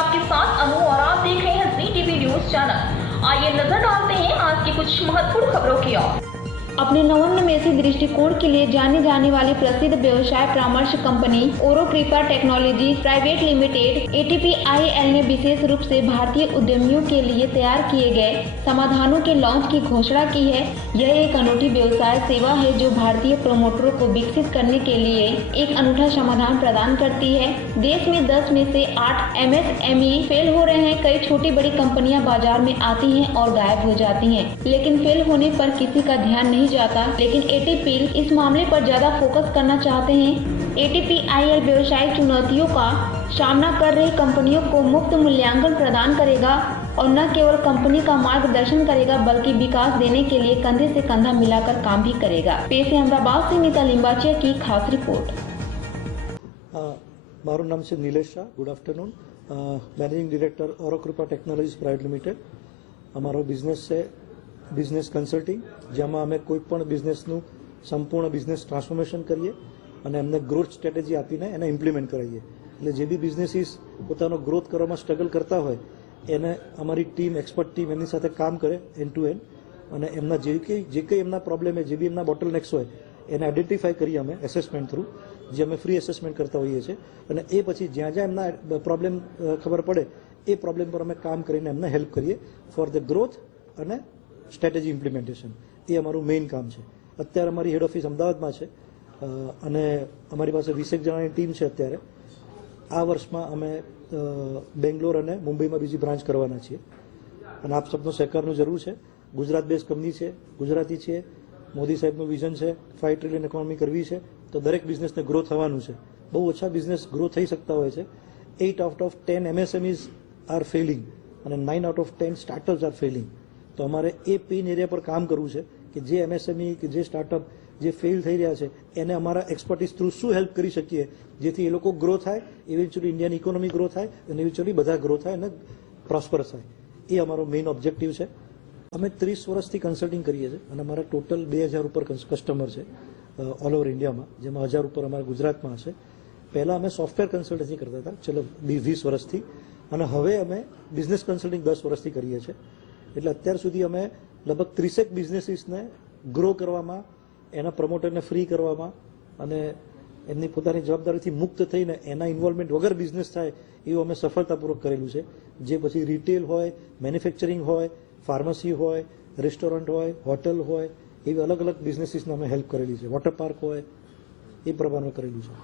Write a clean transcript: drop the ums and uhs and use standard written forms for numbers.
आपके साथ अनु और आप देख रहे हैं जी टीवी न्यूज चैनल। आइए नजर डालते हैं आज की कुछ महत्वपूर्ण खबरों की ओर। अपने नवोन्मेषी दृष्टिकोण के लिए जाने जाने वाली प्रसिद्ध व्यवसाय परामर्श company Orokrupa technology private limited ATPIL ने विशेष रूप से भारतीय उद्यमियों के लिए तैयार किए गए समाधानों के लॉन्च की घोषणा की है। यह एक अनूठी व्यवसाय सेवा है जो भारतीय प्रमोटरों को विकसित करने के लिए एक अनूठा समाधान प्रदान करती है। देश में 10 में से 8 MSME फेल हो रहे हैं। कई छोटी बड़ी कंपनियां बाजार में आती हैं और गायब हो जाती हैं, लेकिन फेल होने पर किसी का ध्यान नहीं जाता। लेकिन ATPIL इस मामले पर ज्यादा फोकस करना चाहते हैं। ATPIL व्यवसायिक चुनौतियों का सामना कर रही कंपनियों को मुफ्त मूल्यांकन प्रदान करेगा और न केवल कंपनी का मार्गदर्शन करेगा बल्कि विकास देने के लिए कंधे से कंधा मिलाकर काम भी करेगा। पेश है अहमदाबाद से नीता लिंबाचिया की खास रिपोर्ट। मारू नाम से Nilesh Shah. Good afternoon. Managing director Orokrupa technologies private limited. अमारो बिजनेस है बिजनेस कन्सल्टिंग, जेमां अमे कोईपण बिजनेसनुं संपूर्ण बिजनेस ट्रांसफॉर्मेशन करीए અને એમને ગ્રોથ સ્ટ્રેટેજી આપીને એને ઇમ્પ્લિમેન્ટ કરાવીએ। એટલે જે બી બિઝનેસીસ પોતાનો ગ્રોથ કરવામાં સ્ટ્રગલ કરતા હોય એને અમારી ટીમ એક્સપર્ટ ટીમ એમની સાથે કામ કરે એન્ડ ટુ એન્ડ અને એમના જે કંઈ એમના પ્રોબ્લેમ હોય, જે બી એમના બોટલનેક્સ હોય એને આઈડેન્ટિફાઈ કરી અમે એસેસમેન્ટ થ્રુ જે અમે ફ્રી એસેસમેન્ટ કરતા હોઈએ છીએ અને એ પછી જ્યાં જ્યાં એમના પ્રોબ્લેમ ખબર પડે એ પ્રોબ્લેમ પર અમે કામ કરીને એમને હેલ્પ કરીએ ફોર ધ ગ્રોથ અને સ્ટ્રેટેજી ઇમ્પ્લિમેન્ટેશન। એ અમારું મેઇન કામ છે। અત્યારે અમારી હેડ ઓફિસ અમદાવાદમાં છે અને અમારી પાસે 20 જણાની ટીમ છે અત્યારે। આ વર્ષમાં અમે બેંગ્લોર અને મુંબઈમાં બીજી બ્રાન્ચ કરવાના છીએ અને આપ સબનો સહકારનું જરૂર છે। ગુજરાત બેઝ કંપની છે, ગુજરાતી છે, મોદી સાહેબનું વિઝન છે 5 ટ્રિલિયન ઇકોનોમી કરવી છે તો દરેક બિઝનેસને ગ્રો થવાનું છે। બહુ ઓછા બિઝનેસ ગ્રો થઈ શકતા હોય છે। 8 out of 10 MSMEs are failing અને 9 out of 10 startups are failing. તો અમારે એ પેઇન એરિયા પર કામ કરવું છે કે જે MSME કે જે સ્ટાર્ટઅપ જે ફેલ થઈ રહ્યા છે એને અમારા એક્સપર્ટીસ થ્રુ શું હેલ્પ કરી શકીએ જેથી એ લોકો ગ્રો થાય, ઇવેન્ચ્યુઅલી ઇન્ડિયન ઇકોનોમી ગ્રો થાય અને ઇવેન્ચ્યુઅલી બધા ગ્રો થાય અને પ્રોસ્પરસ થાય। એ અમારો મેઇન ઓબ્જેક્ટિવ છે। અમે 30 વર્ષથી કન્સલ્ટિંગ કરીએ છીએ અને અમારા ટોટલ 2000 ઉપર કસ્ટમર છે ઓલ ઓવર ઇન્ડિયામાં, જેમાં 1000 ઉપર અમારા ગુજરાતમાં હશે। પહેલાં અમે સોફ્ટવેર કન્સલ્ટન્સી કરતા હતા ચલો 20 વર્ષથી અને હવે અમે બિઝનેસ કન્સલ્ટિંગ 10 વર્ષથી કરીએ છીએ। એટલે અત્યાર સુધી અમે લગભગ 30 બિઝનેસીસને ગ્રો કરવામાં, એના પ્રમોટરને ફ્રી કરવામાં અને એમની પોતાની જવાબદારીથી મુક્ત થઈને એના ઇન્વોલ્વમેન્ટ વગર બિઝનેસ થાય એવું અમે સફળતાપૂર્વક કરેલું છે। જે પછી રિટેલ હોય, મેન્યુફેક્ચરિંગ હોય, ફાર્મસી હોય, રેસ્ટોરન્ટ હોય, હોટલ હોય, એવી અલગ અલગ બિઝનેસીસને અમે હેલ્પ કરેલી છે। વોટર પાર્ક હોય એ પ્રમાણે કરેલું છે।